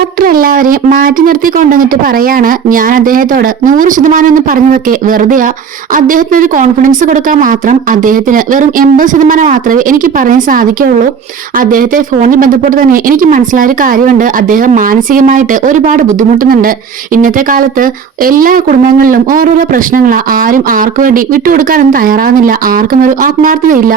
Doctor എല്ലാവരെയും മാറ്റി നിർത്തി കൊണ്ടുവന്നിട്ട് പറയാണ്, ഞാൻ അദ്ദേഹത്തോട് 100% എന്ന് പറഞ്ഞതൊക്കെ വെറുതെയാ. അദ്ദേഹത്തിന് ഒരു കോൺഫിഡൻസ് കൊടുക്കാൻ മാത്രം അദ്ദേഹത്തിന് വെറും 80% മാത്രമേ എനിക്ക് പറയാൻ സാധിക്കുള്ളൂ. അദ്ദേഹത്തെ ഫോണിൽ ബന്ധപ്പെട്ട് തന്നെ എനിക്ക് മനസ്സിലായ ഒരു കാര്യമുണ്ട്, അദ്ദേഹം മാനസികമായിട്ട് ഒരുപാട് ബുദ്ധിമുട്ടുന്നുണ്ട്. ഇന്നത്തെ കാലത്ത് എല്ലാ കുടുംബങ്ങളിലും ഓരോരോ പ്രശ്നങ്ങളാ. ആരും ആർക്കു വേണ്ടി വിട്ടുകൊടുക്കാനൊന്നും തയ്യാറാകുന്നില്ല, ആർക്കും ഒരു ആത്മാർത്ഥതയില്ല.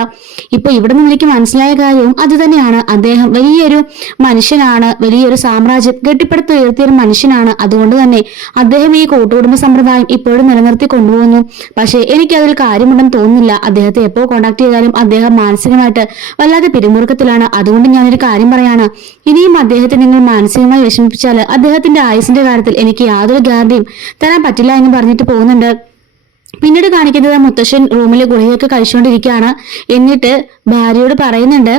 ഇപ്പൊ ഇവിടെ നിന്ന് എനിക്ക് മനസ്സിലായ കാര്യവും അത് തന്നെയാണ്. അദ്ദേഹം വലിയൊരു മനുഷ്യനാണ്, വലിയൊരു സാമ്രാജ്യം കെട്ടിപ്പടുത്തുയർത്തിയ ഒരു മനുഷ്യനാണ്. അതുകൊണ്ട് തന്നെ അദ്ദേഹം ഈ കൂട്ടുകുടുംബ സമ്പ്രദായം ഇപ്പോഴും നിലനിർത്തി കൊണ്ടുപോകുന്നു. പക്ഷേ എനിക്കതിൽ കാര്യമുണ്ടെന്ന് തോന്നുന്നില്ല. അദ്ദേഹത്തെ എപ്പോൾ കോണ്ടാക്ട് ചെയ്താലും അദ്ദേഹം മാനസികമായിട്ട് വല്ലാതെ പിരിമുറുക്കത്തിലാണ്. അതുകൊണ്ട് ഞാനൊരു കാര്യം പറയാണ്, ഇനിയും അദ്ദേഹത്തെ നിങ്ങൾ മാനസികമായി വിഷമിപ്പിച്ചാൽ അദ്ദേഹത്തിന്റെ ആയുസിന്റെ കാര്യത്തിൽ എനിക്ക് യാതൊരു ഗ്യാരണ്ടിയും തരാൻ പറ്റില്ല എന്ന് പറഞ്ഞിട്ട് പോകുന്നുണ്ട്. പിന്നീട് കാണിക്കുന്നത് മുത്തശ്ശൻ റൂമിലെ ഗുളികയൊക്കെ കഴിച്ചുകൊണ്ടിരിക്കുകയാണ്. എന്നിട്ട് ഭാര്യയോട് പറയുന്നുണ്ട്,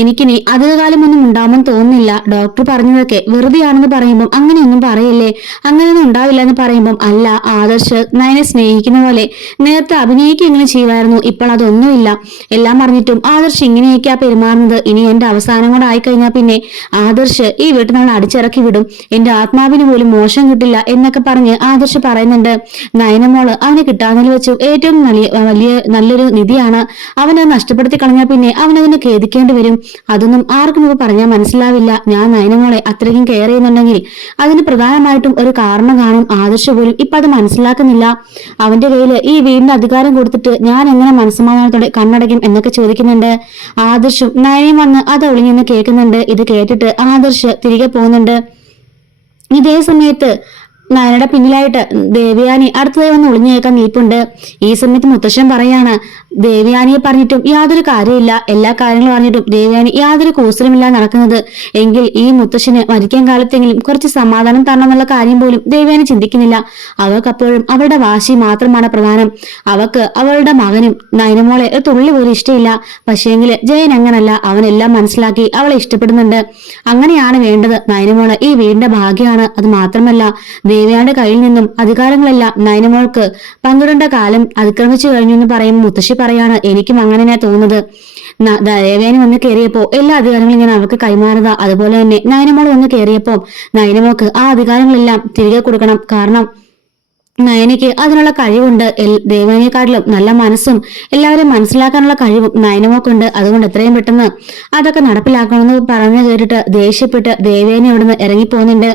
എനിക്കിനി അധികകാലമൊന്നും ഉണ്ടാവുമെന്ന് തോന്നുന്നില്ല. ഡോക്ടർ പറഞ്ഞതൊക്കെ വെറുതെയാണെന്ന് പറയുമ്പം അങ്ങനെയൊന്നും പറയില്ലേ, അങ്ങനെയൊന്നും ഉണ്ടാവില്ല എന്ന് പറയുമ്പം അല്ല, ആദർശ് നയനെ സ്നേഹിക്കുന്ന പോലെ നേരത്തെ അഭിനയിക്കെങ്കിലും ചെയ്യുമായിരുന്നു, ഇപ്പോൾ അതൊന്നുമില്ല. എല്ലാം പറഞ്ഞിട്ടും ആദർശ് ഇങ്ങനെയൊക്കെയാ പെരുമാറുന്നത്. ഇനി എന്റെ അവസാനം കൂടെ ആയിക്കഴിഞ്ഞാൽ പിന്നെ ആദർശ് ഈ വീട്ടിൽ നമ്മൾ അടിച്ചിറക്കി വിടും, എന്റെ ആത്മാവിന് പോലും മോശം കിട്ടില്ല എന്നൊക്കെ പറഞ്ഞ് ആദർശ് പറയുന്നുണ്ട്. നയനമോള് അവനെ കിട്ടാന്നതിൽ വെച്ചു ഏറ്റവും നല്ലൊരു നിധിയാണ്. അവനെ നഷ്ടപ്പെടുത്തി കളഞ്ഞാൽ പിന്നെ അവനതിനെ ഖേദിക്കേണ്ടി വരും. അതൊന്നും ആർക്കും ഇപ്പൊ പറഞ്ഞാൽ മനസ്സിലാവില്ല. ഞാൻ നയനമോളെ അത്രയ്ക്കും കെയർ ചെയ്യുന്നുണ്ടെങ്കിൽ അതിന് പ്രധാനമായിട്ടും ഒരു കാരണം കാണും. ആദർശ് പോലും ഇപ്പൊ അത് മനസ്സിലാക്കുന്നില്ല. അവന്റെ കയ്യില് ഈ വീടിന്റെ അധികാരം കൊടുത്തിട്ട് ഞാൻ എങ്ങനെ മനസ്സമാധാനത്തോടെ കണ്ണടയ്ക്കും എന്നൊക്കെ ചോദിക്കുന്നുണ്ട്. ആദർശും നയനയും വന്ന് അത് ഒളിഞ്ഞെന്ന് കേൾക്കുന്നുണ്ട്. ഇത് കേട്ടിട്ട് ആദർശ് തിരികെ പോകുന്നുണ്ട്. ഇതേ സമയത്ത് നയനയുടെ പിന്നിലായിട്ട് ദേവയാനി അടുത്തതായി വന്ന് ഒളിഞ്ഞേക്കാൻ നിൽപ്പുണ്ട്. ഈ സമയത്ത് മുത്തശ്ശൻ പറയാണ്, ദേവയാനിയെ പറഞ്ഞിട്ടും യാതൊരു കാര്യമില്ല, എല്ലാ കാര്യങ്ങളും പറഞ്ഞിട്ടും ദേവയാനി യാതൊരു കൂസലുമില്ല നടക്കുന്നത്. എങ്കിൽ ഈ മുത്തശ്ശന് മരിക്കാൻ കാലത്തെങ്കിലും കുറച്ച് സമാധാനം തരണം എന്നുള്ള കാര്യം പോലും ദേവയാനി ചിന്തിക്കുന്നില്ല. അവൾക്കപ്പോഴും അവളുടെ വാശി മാത്രമാണ് പ്രധാനം. അവൾക്ക് അവളുടെ മകനും നയനമോളെ ഒരു തുള്ളി പോലും ഇഷ്ടമില്ല. പക്ഷേങ്കില് ജയൻ അങ്ങനല്ല, അവനെല്ലാം മനസ്സിലാക്കി അവളെ ഇഷ്ടപ്പെടുന്നുണ്ട്. അങ്ങനെയാണ് വേണ്ടത്. നയനമോള് ഈ വീടിന്റെ ഭാഗ്യമാണ്. അത് മാത്രമല്ല, ദേവയാന്റെ കയ്യിൽ നിന്നും അധികാരങ്ങളെല്ലാം നയനമോൾക്ക് പങ്കിടേണ്ട കാലം അതിക്രമിച്ചു കഴിഞ്ഞു എന്ന് പറയുമ്പോൾ മുത്തശ്ശി പറയാണ്, എനിക്കും അങ്ങനെയാ തോന്നുന്നത്. ദേവയാനി വന്ന് കയറിയപ്പോ എല്ലാ അധികാരങ്ങളും ഞാൻ അവൾക്ക് കൈമാറുക. അതുപോലെ തന്നെ നയനമോൾ വന്ന് കയറിയപ്പോ നയനമോൾക്ക് ആ അധികാരങ്ങളെല്ലാം തിരികെ കൊടുക്കണം. കാരണം നയനയ്ക്ക് അതിനുള്ള കഴിവുണ്ട്. ദേവയാനിയെക്കാട്ടിലും നല്ല മനസ്സും എല്ലാവരും മനസ്സിലാക്കാനുള്ള കഴിവും നയനമോക്കുണ്ട്. അതുകൊണ്ട് എത്രയും പെട്ടെന്ന് അതൊക്കെ നടപ്പിലാക്കണമെന്ന് പറഞ്ഞു കേട്ടിട്ട് ദേഷ്യപ്പെട്ട് ദേവയാനി അവിടുന്ന് ഇറങ്ങിപ്പോകുന്നുണ്ട്.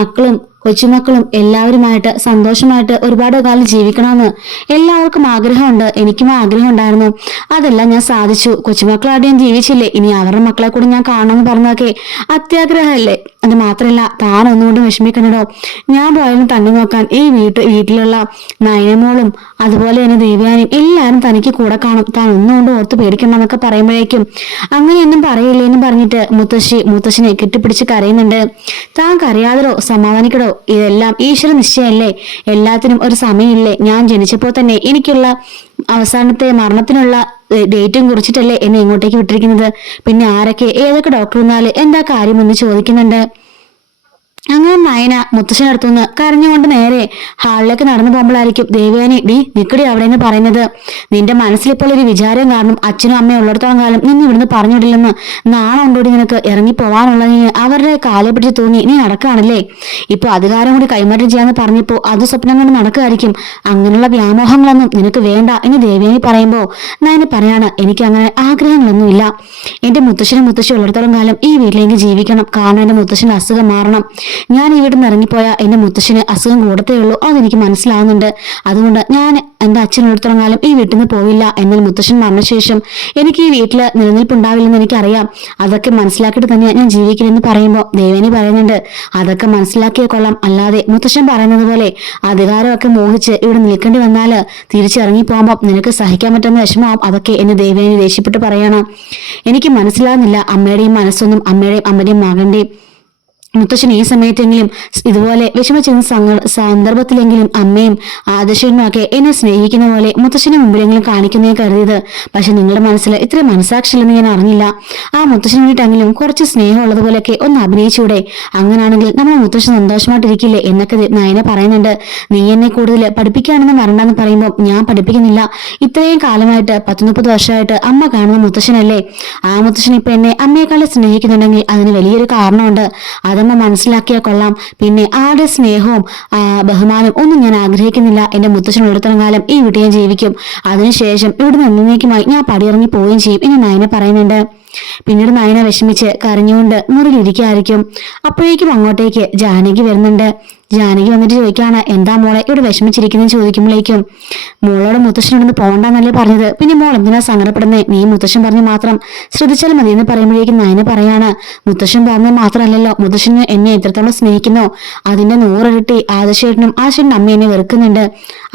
മക്കളും കൊച്ചുമക്കളും എല്ലാവരുമായിട്ട് സന്തോഷമായിട്ട് ഒരുപാട് കാലം ജീവിക്കണമെന്ന് എല്ലാവർക്കും ആഗ്രഹമുണ്ട്. എനിക്കും ആഗ്രഹം ഉണ്ടായിരുന്നു. അതെല്ലാം ഞാൻ സാധിച്ചു. കൊച്ചുമക്കളായിട്ട് ഞാൻ ജീവിച്ചില്ലേ, ഇനി അവരുടെ മക്കളെ കൂടി ഞാൻ കാണണമെന്ന് പറഞ്ഞതൊക്കെ അത്യാഗ്രഹമല്ലേ. അത് മാത്രമല്ല, താൻ ഒന്നുകൊണ്ടും വിഷമിക്കണോ. ഞാൻ പോയാലും തന്നെ നോക്കാൻ ഈ വീട്ടിലുള്ള നയനമോളും അതുപോലെ തന്നെ ദേവയാനിയും എല്ലാവരും തനിക്ക് കൂടെ കാണും. താൻ ഒന്നുകൊണ്ടും ഓർത്ത് പേടിക്കണം എന്നൊക്കെ പറയുമ്പോഴേക്കും അങ്ങനെയൊന്നും പറയില്ലേന്ന് പറഞ്ഞിട്ട് മുത്തശ്ശനെ കെട്ടിപ്പിടിച്ച് കരയുന്നുണ്ട്. താൻ കരയാതരോ സമാധാനിക്കടോ, ഇതെല്ലാം ഈശ്വര നിശ്ചയല്ലേ, എല്ലാത്തിനും ഒരു സമയമില്ലേ. ഞാൻ ജനിച്ചപ്പോൾ തന്നെ എനിക്കുള്ള അവസാനത്തെ മരണത്തിനുള്ള ഡേറ്റും കുറിച്ചിട്ടല്ലേ എന്നെ ഇങ്ങോട്ടേക്ക് വിട്ടിരിക്കുന്നത്. പിന്നെ ആരൊക്കെ ഏതൊക്കെ ഡോക്ടർ വന്നാല് എന്താ കാര്യമെന്ന് ചോദിക്കുന്നുണ്ട്. അങ്ങനെ നയന മുത്തശ്ശനടുത്തുനിന്ന് കരഞ്ഞുകൊണ്ട് നേരെ ഹാളിലേക്ക് നടന്നു പോകുമ്പോഴായിരിക്കും ദേവയാനി, ഡി നിക്കടി അവിടെ എന്ന് പറയുന്നത്. നിന്റെ മനസ്സിലിപ്പോൾ ഒരു വിചാരം കാരണം അച്ഛനും അമ്മയും ഉള്ളിടത്തോളം കാലം നിന്നെ ഇവിടുന്ന് പറഞ്ഞുവിടില്ലെന്ന് നാണുണ്ടോടി നിനക്ക് ഇറങ്ങി പോവാനുള്ളതിന് അവരുടെ കാലെ പിടിച്ച് തൂങ്ങി നീ നടക്കുകയാണല്ലേ. ഇപ്പൊ അധികാരം കൂടി കൈമാറ്റം ചെയ്യാന്ന് പറഞ്ഞപ്പോ അത് സ്വപ്നം കൊണ്ട് നടക്കുകയായിരിക്കും. അങ്ങനെയുള്ള വ്യാമോഹങ്ങളൊന്നും നിനക്ക് വേണ്ട എന്ന് ദേവയാനി പറയുമ്പോ നയന പറയാണ്, എനിക്ക് അങ്ങനെ ആഗ്രഹങ്ങളൊന്നുമില്ല. എന്റെ മുത്തശ്ശനും മുത്തശ്ശി ഉള്ളിടത്തോളം കാലം ഈ വീട്ടിലേക്ക് ജീവിക്കണം. കാരണം എന്റെ മുത്തശ്ശന്റെ അസുഖം മാറണം. ഞാൻ ഇവിടെ നിന്ന് ഇറങ്ങിപ്പോയാൽ എന്റെ മുത്തശ്ശന് അസുഖം കൂടത്തേ ഉള്ളൂ, അതെനിക്ക് മനസ്സിലാവുന്നുണ്ട്. അതുകൊണ്ട് ഞാൻ എന്റെ അച്ഛനടുത്തോളം കാലം ഈ വീട്ടിൽ നിന്ന് പോവില്ല. എന്നാൽ മുത്തശ്ശൻ മരണശേഷം എനിക്ക് ഈ വീട്ടില് നിലനിൽപ്പുണ്ടാവില്ലെന്ന് എനിക്കറിയാം. അതൊക്കെ മനസ്സിലാക്കിയിട്ട് തന്നെയാണ് ഞാൻ ജീവിക്കില്ലെന്ന് പറയുമ്പോൾ ദേവയാനി പറയുന്നുണ്ട്, അതൊക്കെ മനസ്സിലാക്കിയേ കൊള്ളാം. അല്ലാതെ മുത്തശ്ശൻ പറയുന്നത് പോലെ അധികാരമൊക്കെ മോഹിച്ച് ഇവിടെ നിൽക്കേണ്ടി വന്നാല് തിരിച്ചിറങ്ങി പോകുമ്പോൾ നിനക്ക് സഹിക്കാൻ പറ്റുന്ന വിഷമമാവും അതൊക്കെ എന്ന് ദേവയാനി ദേഷ്യപ്പെട്ട് പറയണം. എനിക്ക് മനസ്സിലാകുന്നില്ല അമ്മയുടെയും മനസ്സൊന്നും, അമ്മയുടെയും അമ്മയുടെയും മകന്റെയും. മുത്തശ്ശൻ ഈ സമയത്തെങ്കിലും ഇതുപോലെ വിഷമിച്ചിരുന്ന സന്ദർഭത്തിലെങ്കിലും അമ്മയും ആദർശനും ഒക്കെ എന്നെ സ്നേഹിക്കുന്ന പോലെ മുത്തശ്ശന് മുമ്പിലെങ്കിലും കാണിക്കുന്നേ കരുതിയത്. പക്ഷെ നിങ്ങളുടെ മനസ്സിൽ ഇത്ര മനസാക്ഷിയില്ലെന്ന് ഞാൻ അറിഞ്ഞില്ല. ആ മുത്തശ്ശന് വേണ്ടിയിട്ടെങ്കിലും കുറച്ച് സ്നേഹമുള്ളതുപോലെയൊക്കെ ഒന്ന് അഭിനയിച്ചൂടെ. അങ്ങനാണെങ്കിൽ നമ്മുടെ മുത്തശ്ശൻ സന്തോഷമായിട്ടിരിക്കില്ലേ എന്നൊക്കെ നയന പറയുന്നുണ്ട്. നീ എന്നെ കൂടുതൽ പഠിപ്പിക്കുകയാണെന്ന് വരണ്ടെന്ന് പറയുമ്പോൾ ഞാൻ പഠിപ്പിക്കുന്നില്ല. ഇത്രയും കാലമായിട്ട് 10-30 വർഷമായിട്ട് അമ്മ കാണുന്ന മുത്തശ്ശനല്ലേ. ആ മുത്തശ്ശൻ ഇപ്പൊ എന്നെ അമ്മയെക്കാളും സ്നേഹിക്കുന്നുണ്ടെങ്കിൽ അതിന് വലിയൊരു കാരണമുണ്ട്. അത് അതൊന്ന് മനസ്സിലാക്കിയാൽ കൊള്ളാം. പിന്നെ ആരുടെ സ്നേഹവും ബഹുമാനവും ഒന്നും ഞാൻ ആഗ്രഹിക്കുന്നില്ല. എന്റെ മുത്തശ്ശൻ ഉള്ളിടത്തോളം കാലം ഈ വീട്ടിൽ ഞാൻ ജീവിക്കും. അതിനുശേഷം ഇവിടുന്ന് എന്നേക്കുമായി ഞാൻ പടിയിറങ്ങി പോവുകയും ചെയ്യും എന്ന് നയന പറയുന്നുണ്ട്. പിന്നീട് നയന വിഷമിച്ച് കരഞ്ഞുകൊണ്ട് മുറിയിലിരിക്കായിരിക്കും. അപ്പോഴേക്കും അങ്ങോട്ടേക്ക് ജാനകി വരുന്നുണ്ട്. ജാനകി വന്നിട്ട് ചോദിക്കാണ്, എന്താ മോളെ ഇവിടെ വിഷമിച്ചിരിക്കുന്നത് ചോദിക്കുമ്പോഴേക്കും, മോളോട് മുത്തശ്ശനോടൊന്ന് പോകണ്ടെന്നല്ലേ പറഞ്ഞത്, പിന്നെ മോൾ എന്തിനാ സങ്കടപ്പെടുന്നേ, നീ മുത്തശ്ശൻ പറഞ്ഞു മാത്രം ശ്രദ്ധിച്ചാൽ മതി എന്ന് പറയുമ്പോഴേക്കും നയന പറയാണ്, മുത്തശ്ശൻ പറഞ്ഞത് മാത്രമല്ലല്ലോ, മുത്തശ്ശന് എന്നെ എത്രത്തോളം സ്നേഹിക്കുന്നോ അതിന്റെ 100 ഇരട്ടി ആദർശേട്ടനും ആശേട്ടനും അമ്മ എന്നെ വെറുക്കുന്നുണ്ട്.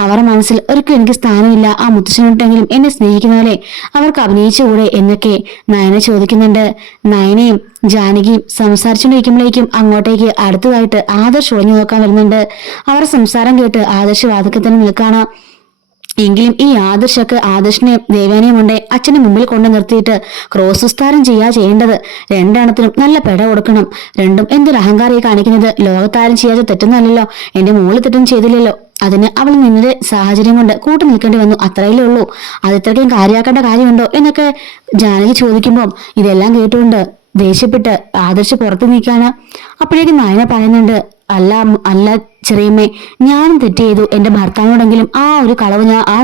അവരുടെ മനസ്സിൽ ഒരിക്കലും എനിക്ക് സ്ഥാനമില്ല. ആ മുത്തശ്ശനോട്ടെങ്കിലും എന്നെ സ്നേഹിക്കുന്നവരെ അവർക്ക് അഭിനയിച്ചുകൂടെ എന്നൊക്കെ നയന ചോദിക്കുന്നുണ്ട്. നയനയും ജാനകിയും സംസാരിച്ചുകൊണ്ടിരിക്കുമ്പോഴേക്കും അങ്ങോട്ടേക്ക് അടുത്തതായിട്ട് ആദർശ് ഒളിഞ്ഞു നോക്കാൻ വരുന്നുണ്ട്. അവർ സംസാരം കേട്ട് ആദർശ് വാതിൽക്കൽ തന്നെ നിൽക്കാണ്. എങ്കിലും ഈ ആദർശിനെയും ദേവാനെയും കൊണ്ട് അച്ഛന്റെ മുമ്പിൽ കൊണ്ട് നിർത്തിയിട്ട് ക്രോസ് വിസ്താരം ചെയ്യേണ്ടത്. രണ്ടെണ്ണത്തിനും നല്ല പെട കൊടുക്കണം. രണ്ടും എന്തൊരു അഹങ്കാരമായി കാണിക്കുന്നത്. ലോകത്താരും ചെയ്യാതെ തെറ്റൊന്നുമല്ലല്ലോ. എന്റെ മോള് തെറ്റും ചെയ്തില്ലല്ലോ. അതിന് അവൾ നിന്റെ സാഹചര്യം കൊണ്ട് കൂട്ടു നിൽക്കേണ്ടി വന്നു, അത്രയല്ലേ ഉള്ളൂ. അത് ഇത്രയ്ക്കും കാര്യമാക്കേണ്ട കാര്യമുണ്ടോ എന്നൊക്കെ ജാനകി ചോദിക്കുമ്പോൾ ഇതെല്ലാം കേട്ടുകൊണ്ട് ദേഷ്യപ്പെട്ട് ആദർശ് പുറത്തു നീക്കാണ്. അപ്പോഴേക്കും നയന പറയുന്നുണ്ട്, അല്ല ചെറിയമ്മേ, ഞാനും തെറ്റ് ചെയ്തു. എന്റെ ഭർത്താവിനോടെങ്കിലും ആ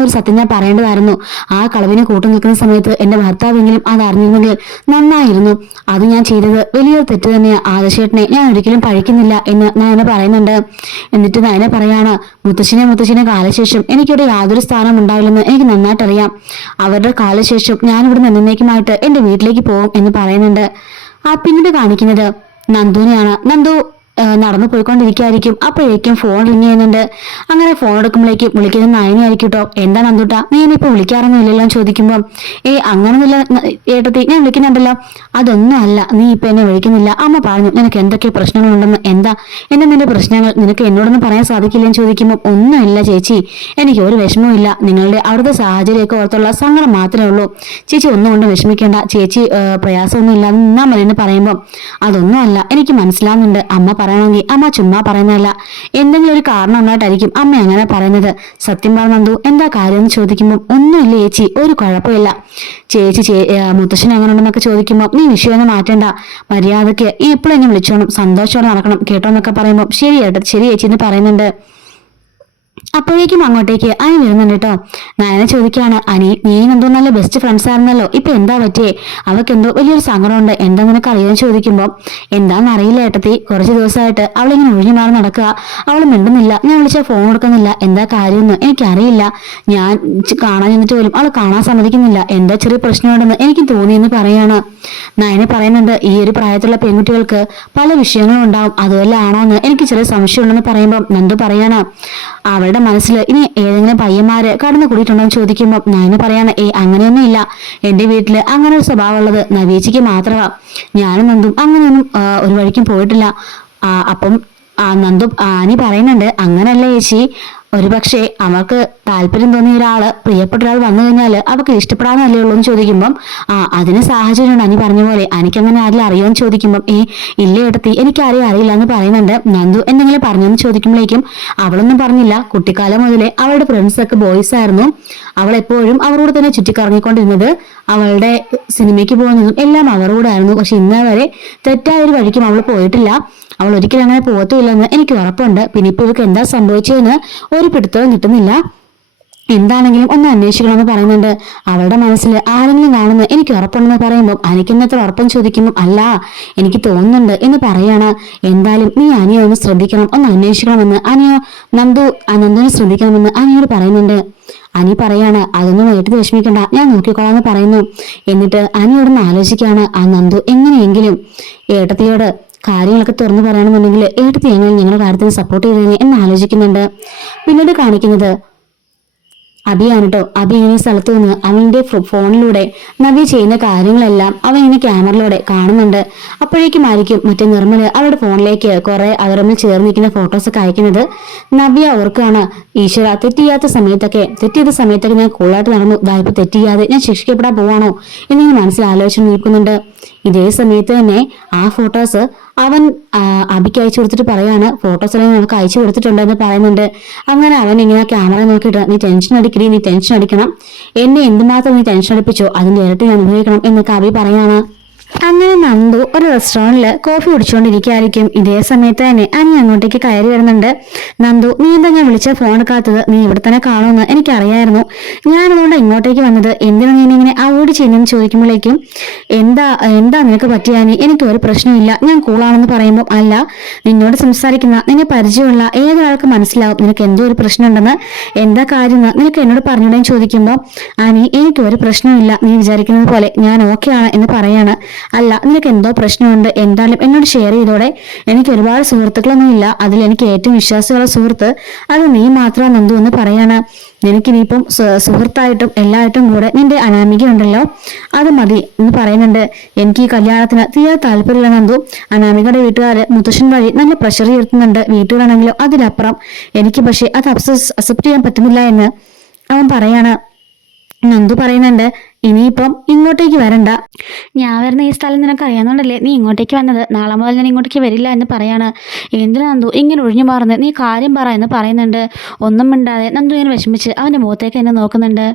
ഒരു സത്യം ഞാൻ പറയേണ്ടതായിരുന്നു. ആ കളവിനെ കൂട്ടു നിൽക്കുന്ന സമയത്ത് എന്റെ ഭർത്താവെങ്കിലും അത് അറിഞ്ഞിരുന്നെങ്കിൽ നന്നായിരുന്നു. അത് ഞാൻ ചെയ്തത് വലിയൊരു തെറ്റ് തന്നെയാ. ആദർശേട്ടനെ ഞാൻ ഒരിക്കലും പഴിക്കുന്നില്ല എന്ന് നയന പറയുന്നുണ്ട്. എന്നിട്ട് നയന പറയാണ്, മുത്തശ്ശിനെ കാലശേഷം എനിക്കിവിടെ യാതൊരു സ്ഥാനം ഉണ്ടാവില്ലെന്ന് എനിക്ക് നന്നായിട്ടറിയാം. അവരുടെ കാലശേഷം ഞാനിവിടെ എന്നേക്കുമായിട്ട് എന്റെ വീട്ടിലേക്ക് പോകും എന്ന് പറയുന്നുണ്ട്. പിന്നീട് കാണിക്കുന്നത് നന്ദുവിനെയാണ്. നന്ദു നടന്നു പോയിക്കൊണ്ടിരിക്കുകയായിരിക്കും. അപ്പോഴേക്കും ഫോൺ റിങ് ചെയ്യുന്നുണ്ട്. അങ്ങനെ ഫോൺ എടുക്കുമ്പോഴേക്കും വിളിക്കുന്നത് നയനയായിരിക്കും കേട്ടോ. എന്താ നന്ദുട്ടാ, നീ ഇനിയിപ്പോ വിളിക്കാറൊന്നും ഇല്ലല്ലോ ചോദിക്കുമ്പോൾ, അങ്ങനൊന്നുമില്ല ഏട്ടത്തി, ഞാൻ വിളിക്കുന്നുണ്ടല്ലോ. അതൊന്നും അല്ല, നീ ഇപ്പൊ എന്നെ വിളിക്കുന്നില്ല. അമ്മ പറഞ്ഞു നിനക്ക് എന്തൊക്കെ പ്രശ്നങ്ങളുണ്ടെന്ന്. എന്താ നിന്റെ പ്രശ്നങ്ങൾ നിനക്ക് എന്നോടൊന്നും പറയാൻ സാധിക്കില്ലെന്ന് ചോദിക്കുമ്പോൾ, ഒന്നുമില്ല ചേച്ചി, എനിക്ക് ഒരു വിഷമവും ഇല്ല. നിങ്ങളുടെ അവിടുത്തെ സാഹചര്യമൊക്കെ ഓർത്തുള്ള സങ്കടം മാത്രമേ ഉള്ളൂ. ചേച്ചി ഒന്നും കൊണ്ട് വിഷമിക്കേണ്ട. ചേച്ചി പ്രയാസമൊന്നും ഇല്ലാതെ നിന്നാ മതി എന്ന് പറയുമ്പോൾ, അതൊന്നും അല്ല, എനിക്ക് മനസ്സിലാവുന്നുണ്ട്. അമ്മ പറയണമെങ്കിൽ അമ്മ ചുമ്മാ പറയുന്നതല്ല. എന്തെങ്കിലും ഒരു കാരണം ഉണ്ടായിട്ടായിരിക്കും അമ്മ അങ്ങനെ പറയുന്നത്. സത്യം പറഞ്ഞു എന്താ കാര്യം എന്ന് ചോദിക്കുമ്പോൾ, ഒന്നുമില്ല ചേച്ചി, ഒരു കുഴപ്പമില്ല. ചേച്ചി മുത്തശ്ശൻ എങ്ങനെ ഉണ്ടെന്നൊക്കെ ചോദിക്കുമ്പോൾ, നീ വിഷയമൊന്നും മാറ്റണ്ട, മര്യാദയ്ക്ക് എപ്പോഴും എന്നെ വിളിച്ചോണം, സന്തോഷത്തോടെ നടക്കണം കേട്ടോ എന്നൊക്കെ പറയുമ്പോൾ, ശരി ചേച്ചി എന്ന് പറയുന്നുണ്ട്. അപ്പോഴേക്കും അങ്ങോട്ടേക്ക് അനി വരുന്നുണ്ട് കേട്ടോ. നയന ചോദിക്കാണ്, നീ എന്തോ നല്ല ബെസ്റ്റ് ഫ്രണ്ട്സ് ആയിരുന്നല്ലോ, ഇപ്പൊ എന്താ പറ്റിയേ? അവൾക്ക് എന്തോ വലിയൊരു സങ്കടമുണ്ട്, എന്താ നിനക്ക് അറിയാൻ ചോദിക്കുമ്പോൾ, എന്താണെന്നറിയില്ല ഏട്ടത്തി, കുറച്ച് ദിവസമായിട്ട് അവളിങ്ങനെ ഒഴിഞ്ഞു മാറി നടക്കുക. അവൾ മിണ്ടുന്നില്ല, ഞാൻ വിളിച്ചാൽ ഫോൺ കൊടുക്കുന്നില്ല. എന്താ കാര്യമെന്ന് എനിക്കറിയില്ല. ഞാൻ കാണാൻ ചെന്നിട്ട് പോലും അവൾ കാണാൻ സമ്മതിക്കുന്നില്ല. എന്താ ചെറിയ പ്രശ്നമുണ്ടെന്ന് എനിക്ക് തോന്നിയെന്ന് പറയാണ്. നയന പറയുന്നുണ്ട്, ഈ ഒരു പ്രായത്തിലുള്ള പെൺകുട്ടികൾക്ക് പല വിഷയങ്ങളും ഉണ്ടാവും, അതുവല്ല ആണോന്ന് എനിക്ക് ചെറിയ സംശയമുണ്ടെന്ന് പറയുമ്പോൾ നന്ദു പറയാണ്, അവളുടെ മനസ്സിൽ ഇനി ഏതെങ്കിലും പയ്യന്മാര് കടന്നു കൂടിയിട്ടുണ്ടോ എന്ന് ചോദിക്കുമ്പോൾ നയന പറയാണ്, അങ്ങനെയൊന്നും ഇല്ല. എന്റെ വീട്ടില് അങ്ങനെ ഒരു സ്വഭാവം ഉള്ളത് നവീച്ചയ്ക്ക് മാത്രമാ. ഞാനും നന്ദും അങ്ങനെയൊന്നും ഒരു വഴിക്കും പോയിട്ടില്ല. അപ്പം നന്ദു ആനി പറയുന്നുണ്ട്, അങ്ങനല്ല ചേച്ചി, ഒരു പക്ഷേ അവൾക്ക് താല്പര്യം തോന്നിയ ഒരാള്, പ്രിയപ്പെട്ട ഒരാൾ വന്നു കഴിഞ്ഞാൽ അവൾക്ക് ഇഷ്ടപ്പെടാന്നല്ലേ ഉള്ളൂ എന്ന് ചോദിക്കുമ്പം, അതിന് സാഹചര്യമുണ്ട്. അനി പറഞ്ഞ പോലെ എനിക്കങ്ങനെ ആരിലും അറിയുമെന്ന് ചോദിക്കുമ്പം, ഇല്ല ഏട്ടത്തി, എനിക്കാരെയും അറിയില്ല എന്ന് പറയുന്നുണ്ട്. നന്ദു എന്തെങ്കിലും പറഞ്ഞെന്ന് ചോദിക്കുമ്പോഴേക്കും, അവളൊന്നും പറഞ്ഞില്ല. കുട്ടിക്കാലം മുതലേ അവളുടെ ഫ്രണ്ട്സ് ഒക്കെ ബോയ്സ് ആയിരുന്നു. അവൾ എപ്പോഴും അവരോട് തന്നെ ചുറ്റിക്കറങ്ങിക്കൊണ്ടിരുന്നത്. അവളുടെ സിനിമയ്ക്ക് പോകുന്നതും എല്ലാം അവരോട് ആയിരുന്നു. പക്ഷെ ഇന്നേ വരെ തെറ്റായ ഒരു വഴിക്കും അവൾ പോയിട്ടില്ല. അവൾ ഒരിക്കലും അങ്ങനെ പോകത്തുമില്ലെന്ന് എനിക്ക് ഉറപ്പുണ്ട്. പിന്നെ ഇപ്പൊ ഇവർക്ക് എന്താ സംഭവിച്ചതെന്ന് ഒരു പിടുത്തവും കിട്ടുന്നില്ല. എന്താണെങ്കിലും ഒന്ന് അന്വേഷിക്കണമെന്ന് പറയുന്നുണ്ട്. അവളുടെ മനസ്സിൽ ആരെങ്കിലും കാണുന്ന എനിക്ക് ഉറപ്പുണ്ടെന്ന് പറയുമ്പോൾ അനിക്കെന്നത്ര ഉറപ്പം ചോദിക്കുമ്പോൾ, അല്ല എനിക്ക് തോന്നുന്നുണ്ട് എന്ന് പറയാണ്. എന്തായാലും നീ അനിയെ ഒന്ന് ശ്രദ്ധിക്കണം, ഒന്ന് അന്വേഷിക്കണമെന്ന് നന്ദുവിനെ ശ്രദ്ധിക്കണമെന്ന് അനിയോട് പറയുന്നുണ്ട്. അനി പറയാണ്, അതൊന്നും ഏറ്റത് വിഷമിക്കണ്ട, ഞാൻ നോക്കിക്കോളാന്ന് പറയുന്നു. എന്നിട്ട് അനിയോടൊന്ന് ആലോചിക്കുകയാണ്, നന്ദു എങ്ങനെയെങ്കിലും ഏട്ടത്തിയോട് കാര്യങ്ങളൊക്കെ തുറന്നു പറയണമെന്നുണ്ടെങ്കിൽ ഏട്ടത്തി എങ്ങനെ ഞങ്ങളുടെ കാര്യത്തിന് സപ്പോർട്ട് ചെയ്തതിനെ എന്ന് ആലോചിക്കുന്നുണ്ട്. പിന്നീട് കാണിക്കുന്നത് അഭിയാണ് കേട്ടോ. അഭി ഇങ്ങനെ സ്ഥലത്ത് നിന്ന് അവന്റെ ഫോണിലൂടെ നവ്യ ചെയ്യുന്ന കാര്യങ്ങളെല്ലാം അവൻ ഇങ്ങനെ ക്യാമറയിലൂടെ കാണുന്നുണ്ട്. അപ്പോഴേക്കും ആയിരിക്കും മറ്റേ നിർമ്മല് അവരുടെ ഫോണിലേക്ക് കുറെ അവരമ്മിൽ ചേർന്നിരിക്കുന്ന ഫോട്ടോസൊക്കെ അയക്കുന്നത്. നവ്യ ഓർക്കാണ്, ഈശ്വര, തെറ്റിയാത്ത സമയത്തൊക്കെ ഞാൻ കൂളായിട്ട് നടന്നു, ഇപ്പൊ തെറ്റിയാതെ ഞാൻ ശിക്ഷിക്കപ്പെടാൻ പോവാണോ എന്നിങ്ങനെ മനസ്സിൽ ആലോചന നിൽക്കുന്നുണ്ട്. ഇതേ സമയത്ത് തന്നെ ആ ഫോട്ടോസ് അവൻ അഭിക്ക് അയച്ചു കൊടുത്തിട്ട് പറയാണ്, ഫോട്ടോസ് എല്ലാം നമുക്ക് അയച്ചു കൊടുത്തിട്ടുണ്ടെന്ന് പറയുന്നുണ്ട്. അങ്ങനെ അവൻ ഇങ്ങനെ ക്യാമറ നോക്കിയിട്ട്, നീ ടെൻഷൻ അടിക്കണം, എന്നെ എന്തുമാത്രം നീ ടെൻഷൻ അടിപ്പിച്ചോ അതിന്റെ ഇരട്ടി ഞാൻ അനുഭവിക്കണം എന്നൊക്കെ അഭി പറയാണ്. അങ്ങനെ നന്ദു ഒരു റെസ്റ്റോറൻറ്റിൽ കോഫി കുടിച്ചുകൊണ്ടിരിക്കുകയായിരിക്കും. ഇതേ സമയത്ത് തന്നെ അനി അങ്ങോട്ടേക്ക് കയറി വരുന്നുണ്ട്. നന്ദു, നീ എന്താ ഞാൻ വിളിച്ച ഫോൺ എടുക്കാത്തത്? നീ ഇവിടെ തന്നെ കാണുമെന്ന് എനിക്കറിയായിരുന്നു. ഞാനതുകൊണ്ട് ഇങ്ങോട്ടേക്ക് വന്നത്. എന്തിനാണ് നീ ഇങ്ങനെ അവോയ്ഡ് ചെയ്യുന്നതെന്ന് ചോദിക്കുമ്പോഴേക്കും എന്താ എന്താ നിനക്ക് പറ്റിയാനി? എനിക്ക് ഒരു പ്രശ്നമില്ല, ഞാൻ കൂളാണെന്ന് പറയുമ്പോൾ അല്ല, നിന്നോട് സംസാരിക്കുന്ന നിന്നെ പരിചയമുള്ള ഏതൊരാൾക്ക് മനസ്സിലാവും നിനക്ക് എന്തോ ഒരു പ്രശ്നമുണ്ടെന്ന്. എന്താ കാര്യം നിനക്ക് എന്നോട് പറഞ്ഞുകൂടെന്ന് ചോദിക്കുമ്പോൾ അനി, എനിക്ക് ഒരു പ്രശ്നമില്ല, നീ വിചാരിക്കുന്നത് പോലെ ഞാൻ ഓക്കെയാണ് എന്ന് പറയാണ്. അല്ല, നിനക്ക് എന്തോ പ്രശ്നമുണ്ട്, എന്തായാലും എന്നോട് ഷെയർ ചെയ്തോടെ. എനിക്ക് ഒരുപാട് സുഹൃത്തുക്കളൊന്നും ഇല്ല, അതിൽ എനിക്ക് ഏറ്റവും വിശ്വാസമുള്ള സുഹൃത്ത് അത് നീ മാത്രം നന്ദു എന്ന് പറയാണ്. നിനക്കിനിയിപ്പം സുഹൃത്തായിട്ടും എല്ലായിട്ടും കൂടെ നിന്റെ അനാമിക ഉണ്ടല്ലോ, അത് മതി എന്ന് പറയുന്നുണ്ട്. എനിക്ക് ഈ കല്യാണത്തിന് തീരെ താല്പര്യമില്ല നന്ദു. അനാമികയുടെ വീട്ടുകാര് മുത്തശ്ശൻ വഴി നല്ല പ്രഷർ ഉയർത്തുന്നുണ്ട്, വീട്ടുകാരാണെങ്കിലും അതിലപ്പുറം. എനിക്ക് പക്ഷേ അത് അക്സെപ്റ്റ് ചെയ്യാൻ പറ്റുന്നില്ല എന്ന് അവൻ പറയാണ്. നന്ദു പറയുന്നുണ്ട്, ഇനിയിപ്പം ഇങ്ങോട്ടേക്ക് വരണ്ട. ഞാൻ വരുന്ന ഈ സ്ഥലം നിനക്ക് അറിയാവുന്നതുകൊണ്ടല്ലേ നീ ഇങ്ങോട്ടേക്ക് വന്നത്. നാളെ മുതൽ ഞാൻ ഇങ്ങോട്ടേക്ക് വരില്ല എന്ന് പറയാണ്. എന്തിനാ നന്ദു ഇങ്ങനെ ഒഴിഞ്ഞു മാറുന്നത്? നീ കാര്യം പറ എന്ന് പറയുന്നുണ്ട്. ഒന്നും മിണ്ടാതെ നന്ദു ഇങ്ങനെ വിഷമിച്ച് അവൻ്റെ മുഖത്തേക്ക് എന്നെ നോക്കുന്നുണ്ട്.